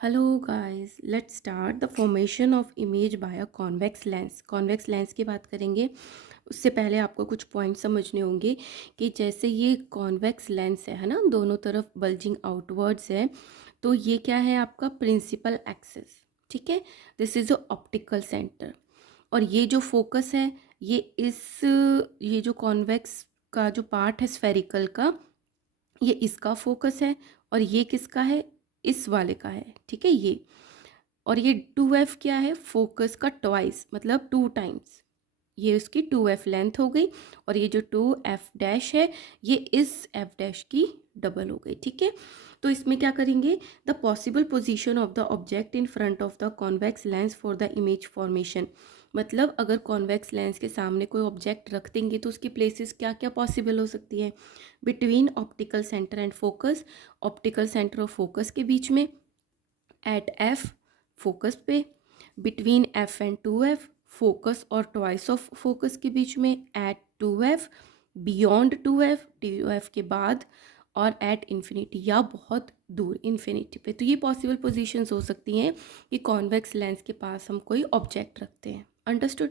Hello guys, let's start the formation of image by a convex lens. convex lens की बात करेंगे उससे पहले आपको कुछ पॉइंट समझने होंगे कि जैसे ये कॉन्वेक्स लेंस है ना, दोनों तरफ बल्जिंग आउटवर्ड्स है, तो ये क्या है आपका प्रिंसिपल एक्सिस। ठीक है, दिस इज ऑप्टिकल सेंटर। और ये जो फोकस है ये ये जो कॉन्वेक्स का जो पार्ट है स्फेरिकल का, ये इसका फोकस है। और ये किसका है? इस वाले का है। ठीक है, ये। और ये 2f क्या है? फोकस का ट्वाइस, मतलब 2 टाइम्स। ये उसकी 2f लेंथ हो गई। और ये जो 2f डैश है ये इस f डैश की डबल हो गई। ठीक है, तो इसमें क्या करेंगे? The possible position of the object in front of the convex lens for the image formation. मतलब अगर कॉन्वेक्स लेंस के सामने कोई ऑब्जेक्ट रख देंगे तो उसकी प्लेसेस क्या क्या पॉसिबल हो सकती है? Between optical centre and focus, optical centre और फोकस के बीच में, एट एफ फोकस पे, between F and 2f focus और ट्वाइस ऑफ फोकस के बीच में, एट 2f, बियॉन्ड 2f के बाद, और एट इन्फिनिटी या बहुत दूर इन्फिनिटी पे। तो ये पॉसिबल पोजीशंस हो सकती हैं कि कॉन्वेक्स लेंस के पास हम कोई ऑब्जेक्ट रखते हैं। Understood?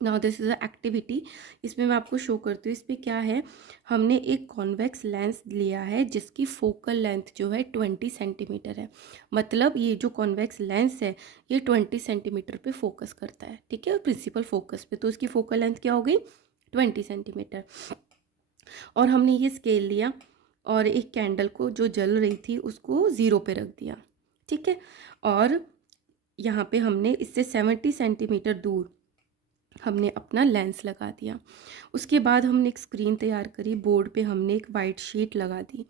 Now this is a activity. इसमें मैं आपको शो करती हूँ। इस पर क्या है, हमने एक कॉन्वेक्स लेंस लिया है जिसकी फोकल लेंथ जो है 20 सेंटीमीटर है। मतलब ये जो कॉन्वेक्स लेंस है ये 20 सेंटीमीटर पे फोकस करता है। ठीक है, और प्रिंसिपल फोकस पे, तो इसकी फोकल लेंथ क्या हो गई? 20 सेंटीमीटर। और हमने ये स्केल लिया और एक कैंडल को जो जल रही थी उसको 0 पे रख दिया। ठीक है, और यहाँ पे हमने इससे 70 सेंटीमीटर दूर हमने अपना लेंस लगा दिया। उसके बाद हमने एक स्क्रीन तैयार करी, बोर्ड पे हमने एक वाइट शीट लगा दी।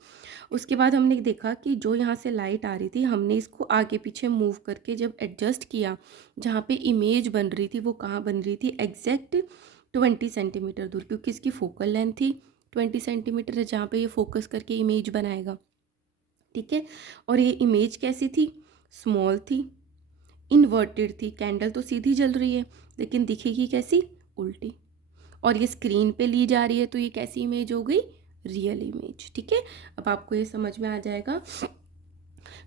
उसके बाद हमने देखा कि जो यहाँ से लाइट आ रही थी हमने इसको आगे पीछे मूव करके जब एडजस्ट किया, जहाँ पे इमेज बन रही थी वो कहाँ बन रही थी? एग्जैक्ट 20 सेंटीमीटर दूर, क्योंकि इसकी फोकल लेंथ थी 20 सेंटीमीटर है जहाँ पे ये फोकस करके इमेज बनाएगा। ठीक है, और ये इमेज कैसी थी? स्मॉल थी, इन्वर्टेड थी। कैंडल तो सीधी जल रही है लेकिन दिखेगी कैसी? उल्टी। और ये स्क्रीन पे ली जा रही है तो ये कैसी इमेज हो गई? Real image. ठीक है, अब आपको ये समझ में आ जाएगा।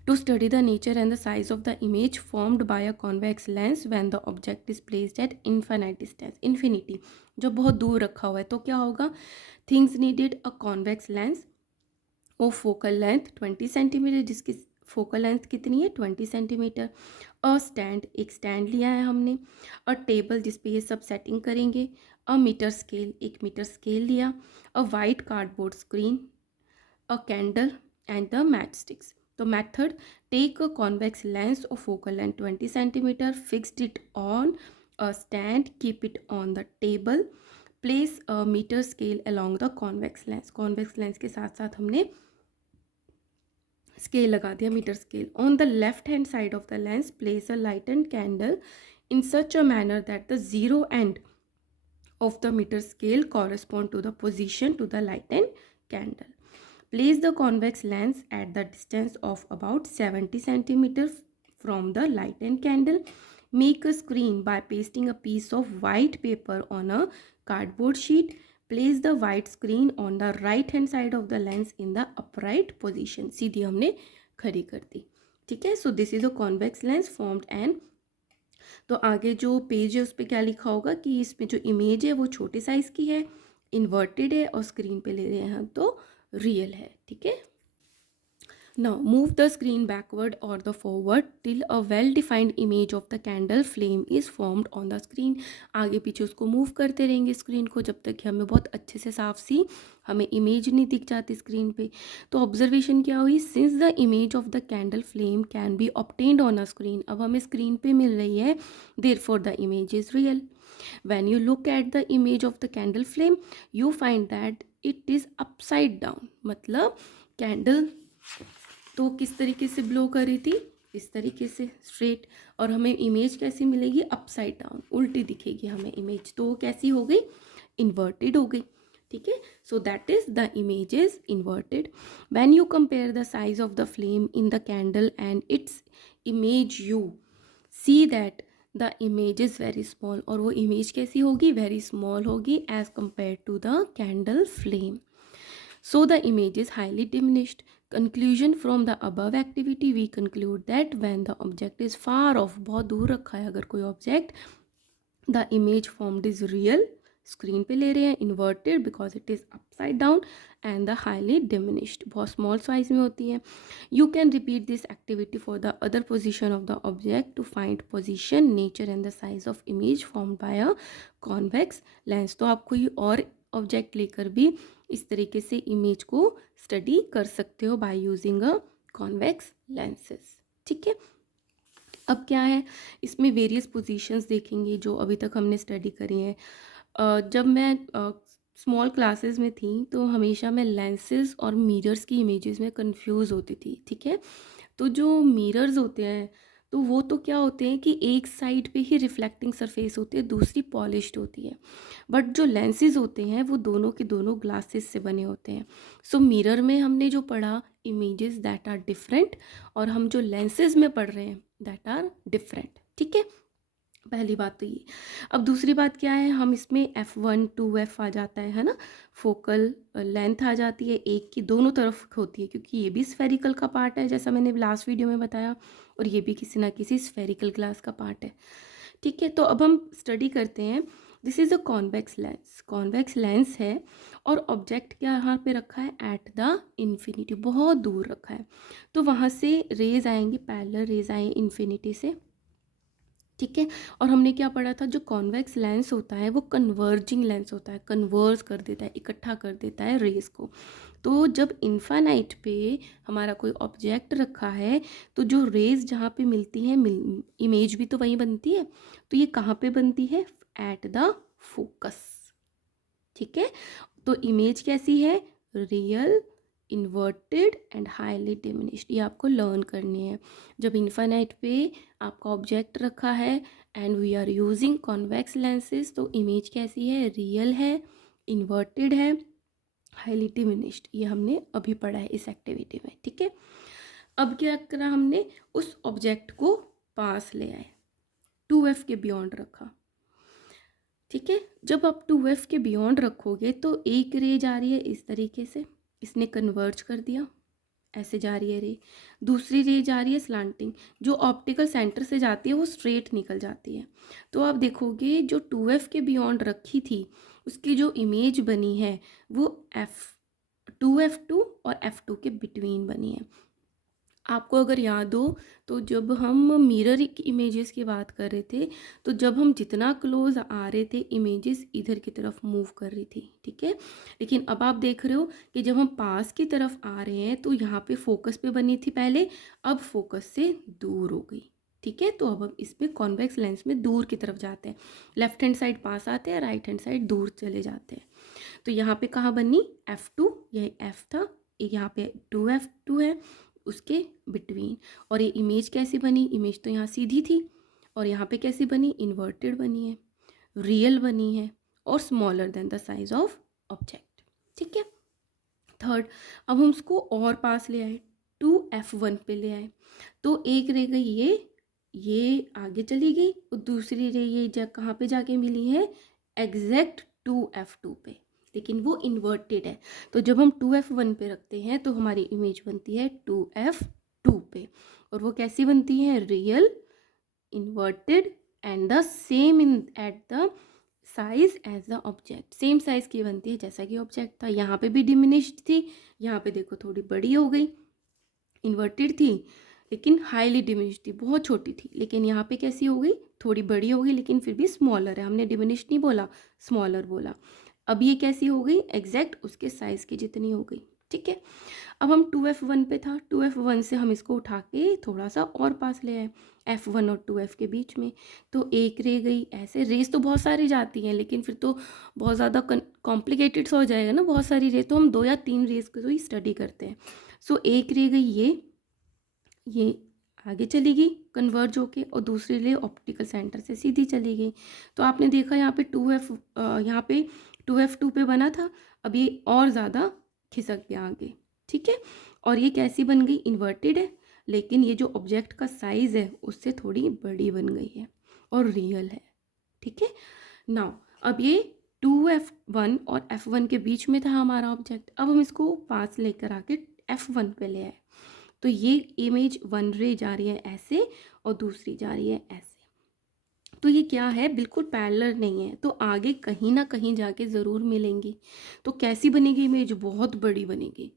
To study the nature and the size of the image formed by a convex lens when the object is placed at infinite distance. Infinity जो बहुत दूर रखा हुआ है तो क्या होगा? Things needed a convex lens of focal length 20 centimetre, जिसकी फोकल लेंथ कितनी है? 20 सेंटीमीटर। अ स्टैंड, एक स्टैंड लिया है हमने। अ टेबल जिस पे ये सब सेटिंग करेंगे। अ मीटर स्केल, एक मीटर स्केल लिया। A white cardboard screen. A candle and the matchsticks. तो method, take a convex lens of focal length 20 centimetre, fixed it on a stand, keep it on the table, place a metre scale along the convex lens. Convex lens के साथ साथ हमने scale लगा दिया, metre scale. On the left hand side of the lens place a lightened candle in such a manner that the zero and of the meter scale correspond to the position to the lightened candle. Place the convex lens at the distance of about 70 centimeters from the lightened candle. Make a screen by pasting a piece of white paper on a cardboard sheet. Place the white screen on the right hand side of the lens in the upright position. सीधी हमने खड़ी कर दी। ठीक है, so this is a convex lens formed and तो आगे जो page है उस पर क्या लिखा होगा कि इसमें जो इमेज है वो छोटे साइज़ की है, इन्वर्टेड है और स्क्रीन पे ले रहे हैं तो रियल है। ठीक है, now move the screen backward or the forward till a well defined image of the candle flame is formed on the screen. आगे पीछे उसको मूव करते रहेंगे स्क्रीन को जब तक कि हमें बहुत अच्छे से साफ सी हमें इमेज नहीं दिख जाती स्क्रीन पे। तो ऑब्जर्वेशन क्या हुई? Since the image of the candle flame can be obtained on a screen, अब हमें स्क्रीन पे मिल रही है, therefore the image is real. When you look at the image of the candle flame you find that it is upside down। मतलब candle तो किस तरीके से ब्लो कर रही थी? इस तरीके से स्ट्रेट, और हमें इमेज कैसी मिलेगी? अपसाइड डाउन, उल्टी दिखेगी हमें इमेज। तो वो कैसी हो गई? इन्वर्टेड हो गई। ठीक है, so that is the image is inverted. When you compare the size of the flame in the candle and its image you see that the image is very small, और वो इमेज कैसी होगी? Very small होगी as compare to the candle flame. So the image is highly diminished। Conclusion from the above activity we conclude that when the object is far off, बहुत दूर रखा है अगर कोई object, the image formed is real, screen पे ले रहे हैं, inverted because it is upside down, and the highly diminished, बहुत स्मॉल साइज में होती है. You can repeat this activity for the other position of the object to find position, nature and the size of image formed by a convex lens. तो आप कोई और object लेकर भी इस तरीके से इमेज को स्टडी कर सकते हो by using a convex lenses. ठीक है. अब क्या है, इसमें वेरियस पोजीशंस देखेंगे जो अभी तक हमने स्टडी करी हैं. जब मैं स्मॉल क्लासेस में थी तो हमेशा मैं लेंसेज और मिरर्स की इमेजेस में कंफ्यूज होती थी. ठीक है. तो जो मिरर्स होते हैं तो वो तो क्या होते हैं कि एक साइड पे ही रिफ्लेक्टिंग सरफेस होती है, दूसरी पॉलिश्ड होती है. बट जो लेंसेज होते हैं वो दोनों के दोनों ग्लासेस से बने होते हैं. सो मिरर में हमने जो पढ़ा इमेजेस दैट आर डिफरेंट, और हम जो लेंसेज में पढ़ रहे हैं दैट आर डिफरेंट. ठीक है. पहली बात तो ये. अब दूसरी बात क्या है, हम इसमें F1 2F आ जाता है ना, फोकल लेंथ आ जाती है, एक की दोनों तरफ होती है क्योंकि ये भी स्फेरिकल का पार्ट है जैसा मैंने लास्ट वीडियो में बताया, और ये भी किसी ना किसी स्फेरिकल ग्लास का पार्ट है. ठीक है. तो अब हम स्टडी करते हैं. This is a convex lens, convex lens है, और ऑब्जेक्ट क्या यहाँ पे रखा है, एट द इन्फिनिटी, बहुत दूर रखा है. तो वहाँ से रेज आएंगी, पैरेलल रेज आए इन्फिनिटी से. ठीक है. और हमने क्या पढ़ा था, जो कॉन्वेक्स लेंस होता है वो कन्वर्जिंग लेंस होता है, कन्वर्ज कर देता है, इकट्ठा कर देता है रेस को. तो जब इन्फानाइट पे हमारा कोई ऑब्जेक्ट रखा है तो जो रेज जहाँ पे मिलती हैं, इमेज भी तो वहीं बनती है. तो ये कहाँ पे बनती है, एट द फोकस. ठीक है. तो इमेज कैसी है, real, inverted and highly diminished, ये आपको लर्न करनी है. जब इन्फानाइट पे आपका ऑब्जेक्ट रखा है and we are using convex lenses, तो इमेज कैसी है, रियल है, इन्वर्टेड है, हाईली डिमिनिश्ड. ये हमने अभी पढ़ा है इस एक्टिविटी में. ठीक है. अब क्या करा हमने, उस ऑब्जेक्ट को पास ले आए, 2F के बियॉन्ड रखा. ठीक है. जब आप 2F के बियॉन्ड रखोगे तो एक रे जा रही है इस तरीके से, इसने कन्वर्ज कर दिया, ऐसे जा रही है रे. दूसरी रे जा रही है स्लांटिंग, जो ऑप्टिकल सेंटर से जाती है वो स्ट्रेट निकल जाती है. तो आप देखोगे जो 2F के बियॉन्ड रखी थी उसकी जो इमेज बनी है वो F2F2 और F2 के बिटवीन बनी है. आपको अगर याद हो तो जब हम मिरर की इमेजेस की बात कर रहे थे तो जब हम जितना क्लोज आ रहे थे इमेजेस इधर की तरफ मूव कर रही थी. ठीक है. लेकिन अब आप देख रहे हो कि जब हम पास की तरफ आ रहे हैं तो यहाँ पे फोकस पे बनी थी पहले, अब फोकस से दूर हो गई. ठीक है. तो अब हम इस पर कॉन्वेक्स लेंस में दूर की तरफ जाते हैं, लेफ्ट हैंड साइड पास आते हैं, राइट हैंड साइड दूर चले जाते हैं. तो यहाँ पे कहाँ बनी, F2, यही F था, यहाँ पे 2F2 है उसके बिटवीन. और ये इमेज कैसी बनी, इमेज तो यहाँ सीधी थी, और यहाँ पे कैसी बनी, इन्वर्टेड बनी है, रियल बनी है, और smaller than the size of object. ठीक है. थर्ड, अब हम उसको और पास ले आए, 2F1 पे ले आए. तो एक रह गई ये आगे चली गई, और दूसरी रे ये कहाँ पे जाके मिली है, एग्जैक्ट 2F2 पे, लेकिन वो इन्वर्टेड है. तो जब हम 2F1 पे रखते हैं तो हमारी इमेज बनती है 2F2 पे, और वो कैसी बनती है, real, inverted and the same in at the size as the object, same size की बनती है जैसा कि ऑब्जेक्ट था. यहाँ पे भी डिमिनिश्ड थी, यहाँ पे देखो थोड़ी बड़ी हो गई, इन्वर्टेड थी लेकिन हाईली डिमिनिश्ड थी, बहुत छोटी थी, लेकिन यहाँ पे कैसी हो गई, थोड़ी बड़ी हो गई लेकिन फिर भी स्मॉलर है, हमने डिमिनिश्ड नहीं बोला, स्मॉलर बोला. अब ये कैसी हो गई, एग्जैक्ट उसके साइज़ की जितनी हो गई. ठीक है. अब हम 2F1 पे था, 2F1 से हम इसको उठा के थोड़ा सा और पास ले आए, F1 और 2F के बीच में. तो एक रे गई, ऐसे रेस तो बहुत सारी जाती हैं लेकिन फिर तो बहुत ज़्यादा कॉम्प्लिकेटेड सा हो जाएगा ना, बहुत सारी रे, तो हम 2 या 3 रेस को ही स्टडी करते हैं. सो एक रे गई ये आगे चली गई कन्वर्ज होके, और दूसरी रे ऑप्टिकल सेंटर से सीधी चली गई. तो आपने देखा यहाँ पे 2F2 पे बना था, अब ये और ज़्यादा खिसक गया आगे. ठीक है. और ये कैसी बन गई, इन्वर्टेड है, लेकिन ये जो ऑब्जेक्ट का साइज़ है उससे थोड़ी बड़ी बन गई है और रियल है. ठीक है. नाउ अब ये 2F1 और F1 के बीच में था हमारा ऑब्जेक्ट, अब हम इसको पास लेकर आके F1 पे ले आए तो ये इमेज वन रे जा रही है ऐसे और दूसरी जा रही है ऐसे, तो ये क्या है, बिल्कुल पैरेलल नहीं है, तो आगे कहीं ना कहीं जाके ज़रूर मिलेंगी। तो कैसी बनेगी इमेज, बहुत बड़ी बनेगी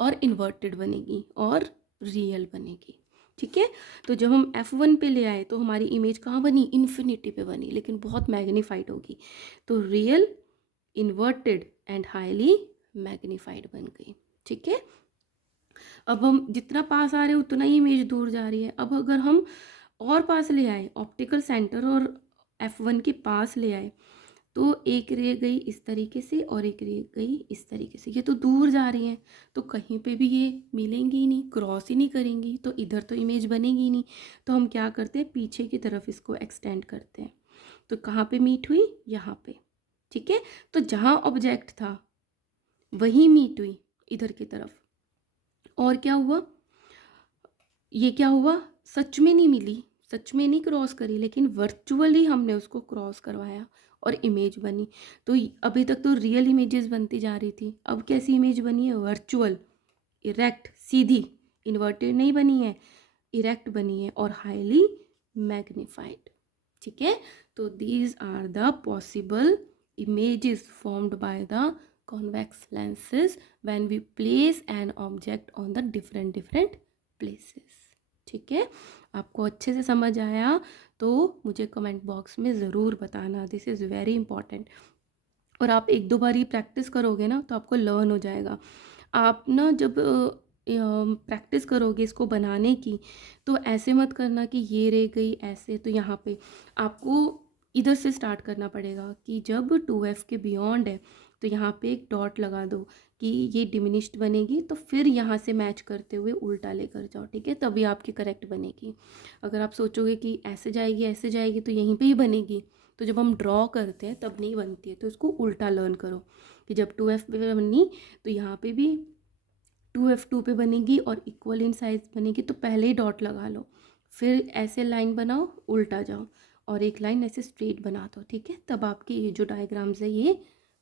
और इन्वर्टेड बनेगी और रियल बनेगी। ठीक है, तो जब हम F1 पे ले आए तो हमारी इमेज कहाँ बनी, इन्फिनिटी पे बनी, लेकिन बहुत मैग्नीफाइड होगी, तो real, inverted and highly magnified बन गई। ठीक है, अब हम जितना पास आ रहे हैं उतना ही इमेज दूर जा रही है। अब अगर हम और पास ले आए, ऑप्टिकल सेंटर और F1 के पास ले आए, तो एक रे गई इस तरीके से और एक रे गई इस तरीके से, ये तो दूर जा रही हैं, तो कहीं पे भी ये मिलेंगी ही नहीं, क्रॉस ही नहीं करेंगी, तो इधर तो इमेज बनेगी ही नहीं। तो हम क्या करते हैं, पीछे की तरफ इसको एक्सटेंड करते हैं, तो कहाँ पे मीट हुई, यहाँ पे। ठीक है, तो जहाँ ऑब्जेक्ट था वहीं मीट हुई इधर की तरफ, और क्या हुआ, ये क्या हुआ, सच में नहीं मिली, सच में नहीं क्रॉस करी, लेकिन वर्चुअली हमने उसको क्रॉस करवाया और इमेज बनी। तो अभी तक तो रियल इमेजेस बनती जा रही थी, अब कैसी इमेज बनी है, वर्चुअल, इरेक्ट, सीधी, इन्वर्टेड नहीं बनी है, इरेक्ट बनी है और हाईली मैग्नीफाइड। ठीक है, तो these are the possible images formed by the convex lenses when we place an object on the different places। ठीक है, आपको अच्छे से समझ आया तो मुझे कमेंट बॉक्स में ज़रूर बताना, दिस इज़ वेरी इंपॉर्टेंट। और आप एक दो बार ही प्रैक्टिस करोगे ना तो आपको लर्न हो जाएगा। आप ना जब प्रैक्टिस करोगे इसको बनाने की, तो ऐसे मत करना कि ये रह गई ऐसे, तो यहाँ पे आपको इधर से स्टार्ट करना पड़ेगा कि जब 2F के बियॉन्ड है तो यहाँ पे एक डॉट लगा दो कि ये डिमिनिश्ड बनेगी, तो फिर यहाँ से मैच करते हुए उल्टा लेकर जाओ। ठीक है, तभी आपकी करेक्ट बनेगी। अगर आप सोचोगे कि ऐसे जाएगी तो यहीं पे ही बनेगी, तो जब हम ड्रॉ करते हैं तब नहीं बनती है, तो इसको उल्टा लर्न करो कि जब 2F पे बनी तो यहाँ पे भी 2F2 पे बनेगी और इक्वल इन साइज बनेगी, तो पहले ही डॉट लगा लो, फिर ऐसे लाइन बनाओ, उल्टा जाओ और एक लाइन ऐसे स्ट्रेट बना दो। ठीक है, तब आपके ये जो डायग्राम्स है ये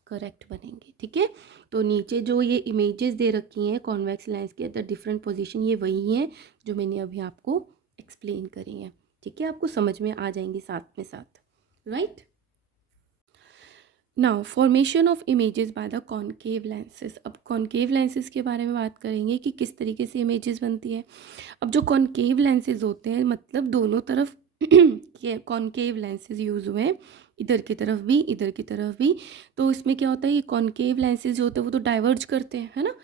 करेक्ट बनेंगे। ठीक है, तो नीचे जो ये इमेजेस दे रखी हैं कॉन्वेक्स लेंस के अंदर डिफरेंट पोजीशन, ये वही हैं जो मैंने अभी आपको एक्सप्लेन करी हैं। ठीक है, आपको समझ में आ जाएंगी साथ में साथ, right. Now formation of images by the concave lenses. अब कॉनकेव लेंसेज के बारे में बात करेंगे कि किस तरीके से इमेजेस बनती है। अब जो कॉनकेव लेंसेज होते हैं, मतलब दोनों तरफ कॉनकेव लेंसेज यूज़ हुए हैं, इधर की तरफ भी इधर की तरफ भी। तो इसमें क्या होता है, ये कॉनकेव लेंसेज जो होते हैं वो तो डाइवर्ज करते हैं, है ना।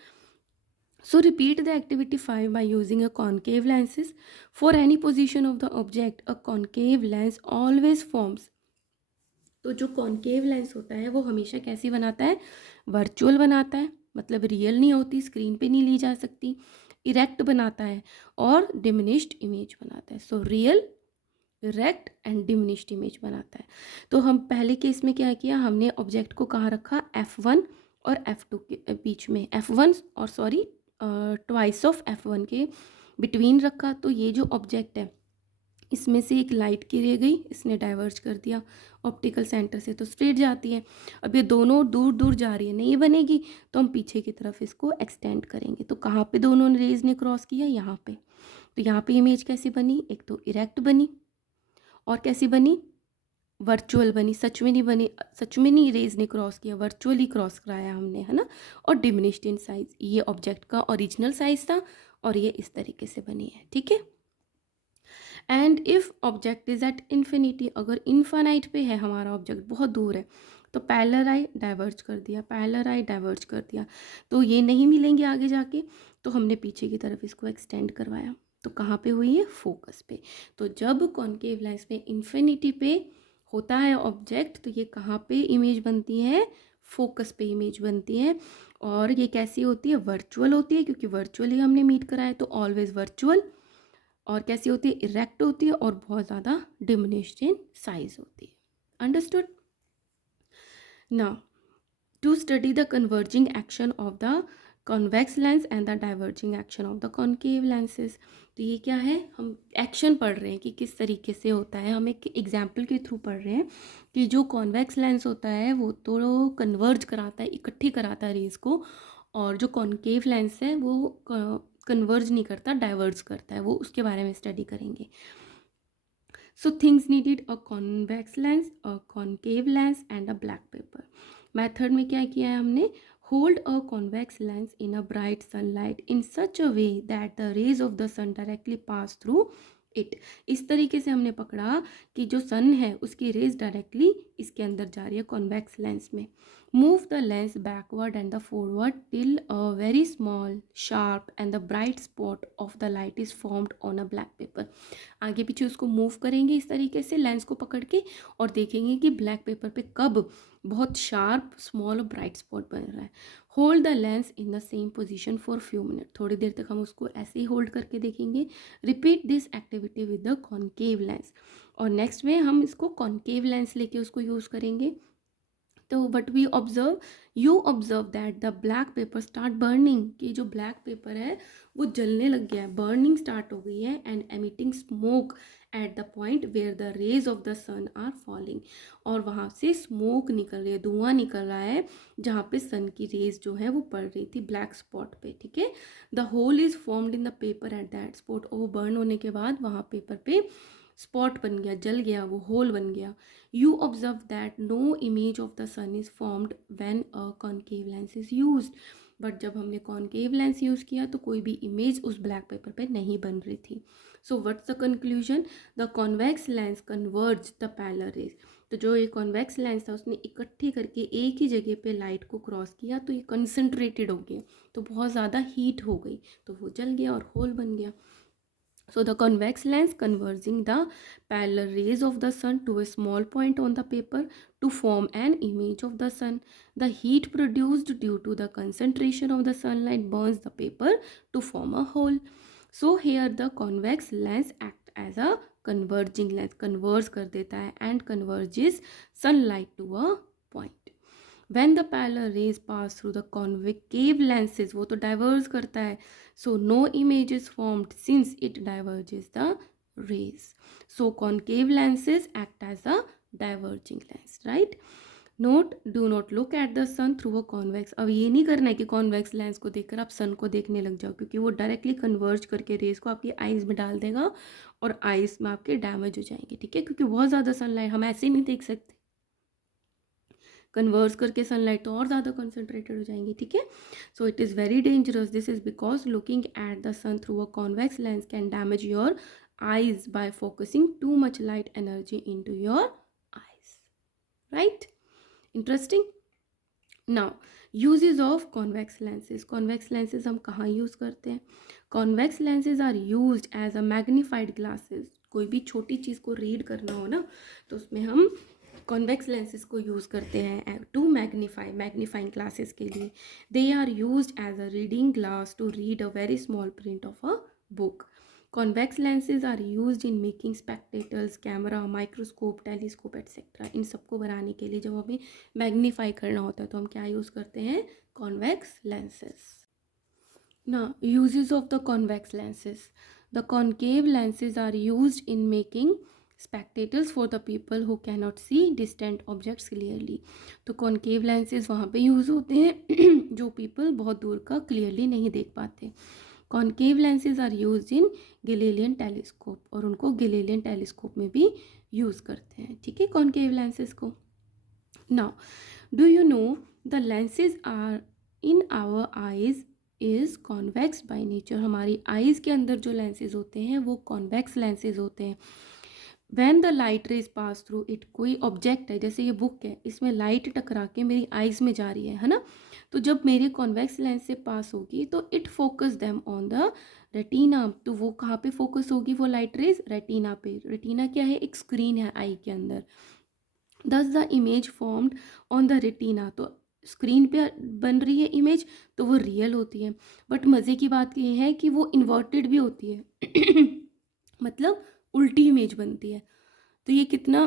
So repeat the activity 5 by using a concave lenses. For any position of the object, a concave lens always forms। तो जो कॉनकेव लेंस होता है वो हमेशा कैसी बनाता है, वर्चुअल बनाता है, मतलब रियल नहीं होती, स्क्रीन पे नहीं ली जा सकती, इरेक्ट बनाता है और डिमिनिश्ड इमेज बनाता है। So real, erect and diminished image बनाता है। तो हम पहले केस में क्या किया, हमने ऑब्जेक्ट को कहाँ रखा, F1 और F2 के बीच में, F1 और सॉरी ट्वाइस ऑफ F1 के बिटवीन रखा। तो ये जो ऑब्जेक्ट है इसमें से एक लाइट की रह गई, इसने डाइवर्ज कर दिया ऑप्टिकल सेंटर से, तो स्ट्रेट जाती है। अब ये दोनों दूर दूर जा रही है, नहीं बनेगी, तो हम पीछे की तरफ इसको एक्सटेंड करेंगे। तो कहाँ पे दोनों रेज ने क्रॉस किया, यहाँ पे। तो यहाँ पे इमेज कैसी बनी, एक तो इरेक्ट बनी और कैसी बनी, वर्चुअल बनी, सच में नहीं बनी, सच में नहीं रेज ने क्रॉस किया, वर्चुअली क्रॉस कराया हमने, है ना। और डिमिनिश्ड इन साइज, ये ऑब्जेक्ट का ओरिजिनल साइज था और ये इस तरीके से बनी है। ठीक है, and if object is at infinity, अगर इन्फानाइट पे है हमारा ऑब्जेक्ट, बहुत दूर है, तो पैरेलल आई डाइवर्ज कर दिया, पैरेलल आई डाइवर्ज कर दिया, तो ये नहीं मिलेंगे आगे जाके, तो हमने पीछे की तरफ इसको एक्सटेंड करवाया। तो कहाँ पे हुई है, फोकस पे। तो जब कॉनकेव लेंस में इन्फिनिटी पे होता है ऑब्जेक्ट, तो ये कहाँ पे इमेज बनती है, फोकस पे इमेज बनती है। और ये कैसी होती है, वर्चुअल होती है, क्योंकि वर्चुअली हमने मीट कराया, तो ऑलवेज वर्चुअल। और कैसी होती है, इरेक्ट होती है और बहुत ज़्यादा डिमिनिश्ड इन साइज होती है। Understood. Now to study the converging action of the convex lens and the diverging action of the concave lenses. तो ये क्या है, हम एक्शन पढ़ रहे हैं कि किस तरीके से होता है, हम एक एग्जाम्पल के थ्रू पढ़ रहे हैं कि जो कॉन्वेक्स लेंस होता है वो तो कन्वर्ज कराता है, इकट्ठी कराता है रेज को, और जो कॉन्केव लेंस है वो कन्वर्ज नहीं करता, डाइवर्ज करता है, वो उसके बारे में स्टडी करेंगे. So things needed a convex lens, a concave lens and a black paper. Method में क्या किया है हमने? Hold a convex lens in a bright sunlight in such a way that the rays of the sun directly pass through it. इस तरीके से हमने पकड़ा कि जो सन है उसकी रेज डायरेक्टली इसके अंदर जा रही है कॉन्वेक्स लेंस में. Move the lens backward and the forward till a very small, sharp and the bright spot of the light is formed on a black paper. आगे पीछे उसको मूव करेंगे इस तरीके से लेंस को पकड़ के और देखेंगे कि ब्लैक पेपर पे कब बहुत शार्प, स्मॉल और ब्राइट स्पॉट बन रहा है. Hold the lens in the same position for few minute. थोड़ी देर तक हम उसको ऐसे ही होल्ड करके देखेंगे. Repeat this activity with the concave lens. और नेक्स्ट में हम इसको कॉन्केव लेंस लेके उसको यूज़ करेंगे. तो what we observe, you observe that the black paper start burning, कि जो ब्लैक पेपर है वो जलने लग गया है, बर्निंग स्टार्ट हो गई है. And emitting smoke at the point where the rays of the sun are falling. और वहाँ से स्मोक निकल रही है, धुआं निकल रहा है जहाँ पे सन की रेज जो है वो पड़ रही थी ब्लैक स्पॉट पे. ठीक है. The hole is formed in the paper at that spot. और वो बर्न होने के बाद वहाँ पेपर पे स्पॉट बन गया, जल गया, वो होल बन गया. You observe that no image of the sun is formed when a concave lens is used. But जब हमने कॉन्केव लेंस यूज़ किया तो कोई भी इमेज उस ब्लैक पेपर पे नहीं बन रही थी. So what's the conclusion? The convex lens converge the parallel raise. तो जो ये कॉन्वेक्स लेंस था उसने इकट्ठी करके एक ही जगह पे लाइट को क्रॉस किया तो ये कंसनट्रेटेड हो गया, तो बहुत ज़्यादा हीट हो गई तो वो जल गया और होल बन गया. So the convex lens converging the parallel rays of the sun to a small point on the paper to form an image of the sun. The heat produced due to the concentration of the sunlight burns the paper to form a hole. So here the convex lens act as a converging lens, converge कर देता है and converges sunlight to a point. When the parallel rays pass through the concave lenses, वो तो diverge करता है, so no image is formed since it diverges the rays. So concave lenses act as a diverging lens, right? Note, do not look at the sun through a convex. अब ये नहीं करना है कि convex lens को देखकर आप sun को देखने लग जाओ, क्योंकि वो डायरेक्टली कन्वर्ज करके रेज को आपकी आइज़ में डाल देगा और आइज़ में आपके डैमेज हो जाएंगे. ठीक है, क्योंकि बहुत ज़्यादा सनलाइट हम ऐसे ही नहीं देख सकते, कन्वर्स करके सनलाइट तो और ज़्यादा कंसनट्रेटेड हो जाएंगी. ठीक है. So it is very dangerous. This is because looking at the sun through a convex lens can damage your eyes by focusing too much light energy into your eyes. Right? Interesting. Now, uses of convex lenses. Convex lenses हम कहाँ use करते हैं? Convex lenses are used as a magnified glasses. कोई भी छोटी चीज़ को read करना हो ना तो उसमें हम कॉन्वेक्स लेंसेज को यूज़ करते हैं टू मैग्नीफाइंग ग्लासेस के लिए. They are used as a reading glass to read a very small print of a book. Convex lenses are used in making spectacles, camera, microscope, telescope etcetera. इन सबको बनाने के लिए जब हमें मैग्नीफाई करना होता है तो हम क्या यूज़ करते हैं? Convex lenses. Now, uses of the convex lenses. The concave lenses are used in making spectacles for the people who cannot see distant objects clearly. तो concave lenses वहाँ पे यूज़ होते हैं जो people बहुत दूर का clearly नहीं देख पाते. Concave lenses are used in Galilean telescope और उनको Galilean telescope में भी यूज़ करते हैं. ठीक है, concave lenses को. Now, do you know the lenses are in our eyes is convex by nature. हमारी आइज़ के अंदर जो लेंसेज होते हैं वो कॉन्वेक्स लेंसेज होते हैं. When the light rays pass through it, कोई ऑब्जेक्ट है जैसे ये बुक है, इसमें लाइट टकरा के मेरी आइज़ में जा रही है ना, तो जब मेरे कॉन्वेक्स लेंस से पास होगी तो it focus them on the retina. तो वो कहाँ पे फोकस होगी वो लाइट रेज? रेटिना पे. रेटिना क्या है? एक स्क्रीन है आई के अंदर. दस the image formed on the retina, तो स्क्रीन पे बन रही है इमेज तो वो रियल होती है. बट मज़े की बात ये है कि वो इन्वर्टेड भी होती है मतलब उल्टी इमेज बनती है. तो ये कितना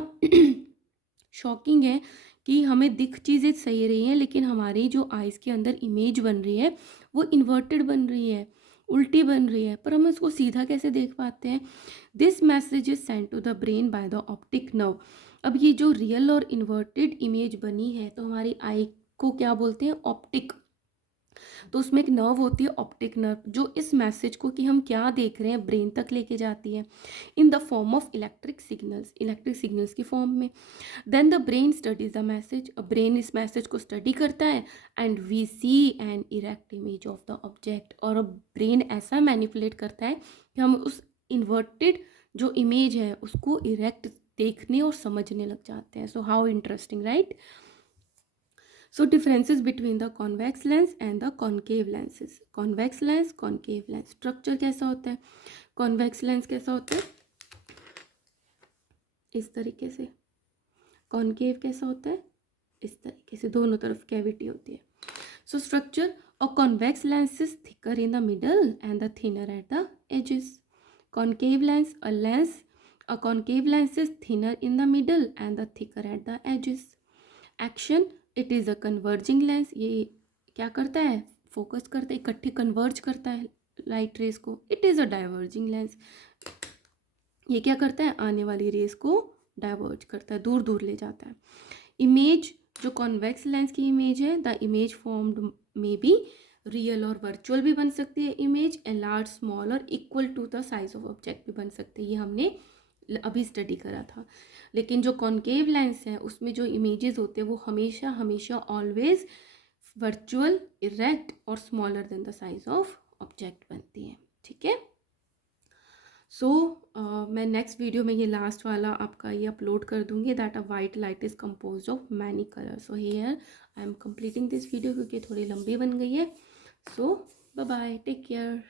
शॉकिंग है कि हमें दिख चीज़ें सही रही हैं लेकिन हमारी जो आइज़ के अंदर इमेज बन रही है वो इन्वर्टेड बन रही है, उल्टी बन रही है, पर हम उसको सीधा कैसे देख पाते हैं? This message is send to the brain by the optic nerve. अब ये जो रियल और इन्वर्टेड इमेज बनी है तो हमारी आई को क्या बोलते हैं? ऑप्टिक. तो उसमें एक नर्व होती है, ऑप्टिक नर्व, जो इस मैसेज को कि हम क्या देख रहे हैं ब्रेन तक लेके जाती है in the form of electric signals की फॉर्म में। Then the brain studies the message, brain इस मैसेज को स्टडी करता है and we see an erect image of the object, और ब्रेन ऐसा मैनिपुलेट करता है कि हम उस इन्वर्टेड जो इमेज है उसको इरेक्ट देखने और समझने लग जाते हैं। So how interesting, right? So differences between the convex lens and the concave lenses. Convex lens, concave lens. Structure कैसा होता है? Convex lens कैसा होता है? इस तरीके से। Concave कैसा होता है? इस तरीके से, दोनों तरफ कैविटी होती है। So structure, a convex lens is thicker in the middle and the thinner at the edges. Concave lens, a concave lens is thinner in the middle and the thicker at the edges. Action, it is a converging lens, ये क्या करता है? Focus करता है, इकट्ठे converge करता है light rays को। It is a diverging lens, ये क्या करता है? आने वाली रेस को डाइवर्ज करता है, दूर दूर ले जाता है। इमेज, जो कॉन्वेक्स लेंस की इमेज है, द इमेज फॉर्म्ड में बी रियल और वर्चुअल भी बन सकती है इमेज, एंड लार्ज, स्मॉल और equal to the size of object भी बन सकते हैं, ये हमने अभी स्टडी करा था। लेकिन जो कॉन्केव लेंस है उसमें जो इमेजेस होते हैं वो हमेशा हमेशा ऑलवेज वर्चुअल, इरेक्ट और smaller than the size of object बनती है। ठीक है। सो मैं नेक्स्ट वीडियो में ये लास्ट वाला आपका ये अपलोड कर दूंगी, that a white light is compose of many colour. So here I am completing this video क्योंकि थोड़ी लंबी बन गई है। सो बाय बाय, टेक केयर।